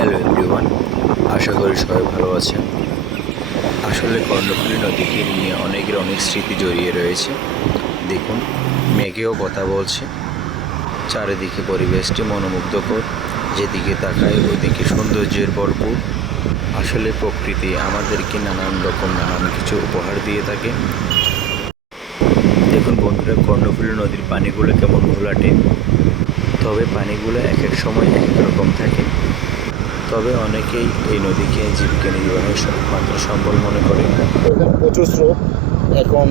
Hello everyone, আশা করি সবাই ভালো আছেন। আসলে কর্ণফুলী নদীকে নিয়ে অনেকের অনেক স্মৃতি জড়িয়ে রয়েছে। দেখুন, মেঘেও কথা বলছে। চারিদিকে পরিবেশটি মনোমুগ্ধকর, যেদিকে তাকায় ওইদিকে সৌন্দর্যের ভরপুর। আসলে প্রকৃতি আমাদেরকে নানান রকম নানান কিছু উপহার দিয়ে থাকে। দেখুন বন্ধুরা, কর্ণফুলী নদীর পানিগুলো কেমন ঘোলাটে। তবে পানিগুলো এক এক সময় এক এক রকম থাকে। তবে অনেকেই এই নদীকে জীবিকা নির্বাহের একমাত্র সম্বল মনে করে। প্রচুর স্রোত, এখন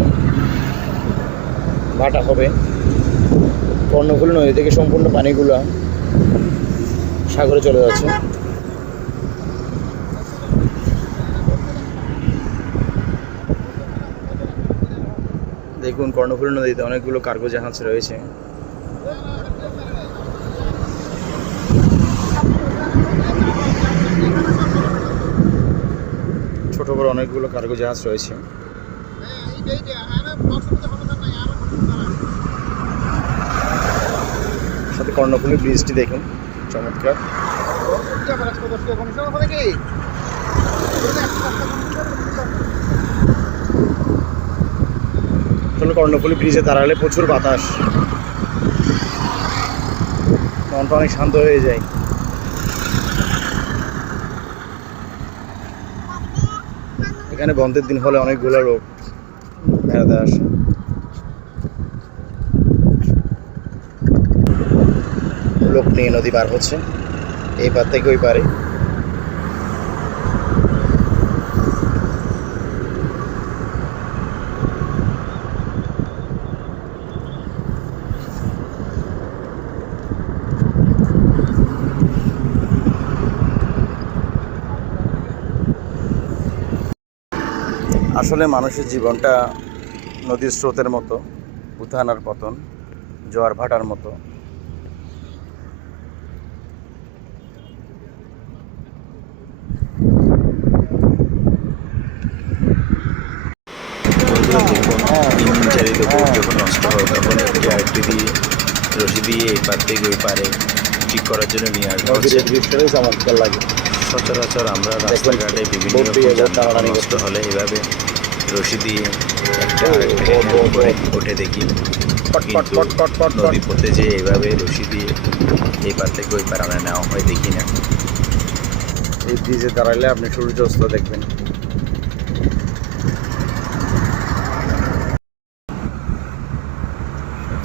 ভাটা হবে। কর্ণফুলী নদী থেকে সম্পূর্ণ পানিগুলো সাগরে চলে যাচ্ছে। দেখুন, কর্ণফুলী নদীতে অনেকগুলো কার্গো জাহাজ রয়েছে। বড় অনেকগুলো কার্গো জাহাজ রয়েছে। সাথে কর্ণফুলী ব্রিজটি দেখুন, চমৎকার। কর্ণফুলী ব্রিজে দাঁড়ালে প্রচুর বাতাস। মনটা অনেক শান্ত হয়ে যায়। এখানে বন্ধের দিন হলে অনেকগুলো লোক বেড়াতে আসে। লোক নিয়ে নদী পার হচ্ছে। এই পার থেকে ওই পারে। আসলে মানুষের জীবনটা নদীর স্রোতের মতো উত্থান আর পতন জোয়ার ভাটার মতো। চালিত বোট যখন নষ্ট হয় তখন একটি আরেকটি দিয়ে রশি দিয়ে থেকে ওই পারে ঠিক করার জন্য নিয়ে আসা নদীর হচ্ছে এই দৃশ্যটাই চমৎকার লাগে। সচরাচর আমরা রাস্তাঘাটে বিভিন্ন রকম নষ্ট হলে এভাবে রশি দিয়ে একটা ও, আরেকটাকে ও, ও, হ্যান্ড করে ও। উঠে দেখি। পট পট কিন্তু পট পট পট পট নদী পথে যে এইভাবে রশি দিয়ে এই পার থেকে ওই পার আমরা নেওয়া হয় দেখি না। এই ব্রিজে দাঁড়ালে আপনি সূর্য অস্ত দেখবেন।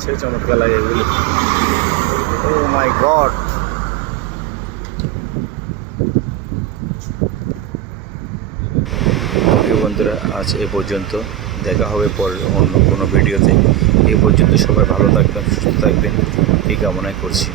সে চমৎকার লাগে এগুলো। ও মাই গড বন্ধুরা, আজ এ পর্যন্ত। দেখা হবে পরে অন্য কোনো ভিডিওতে। এ পর্যন্ত সবাই ভালো থাকবেন, সুস্থ থাকবেন। এই কামনায় করছি।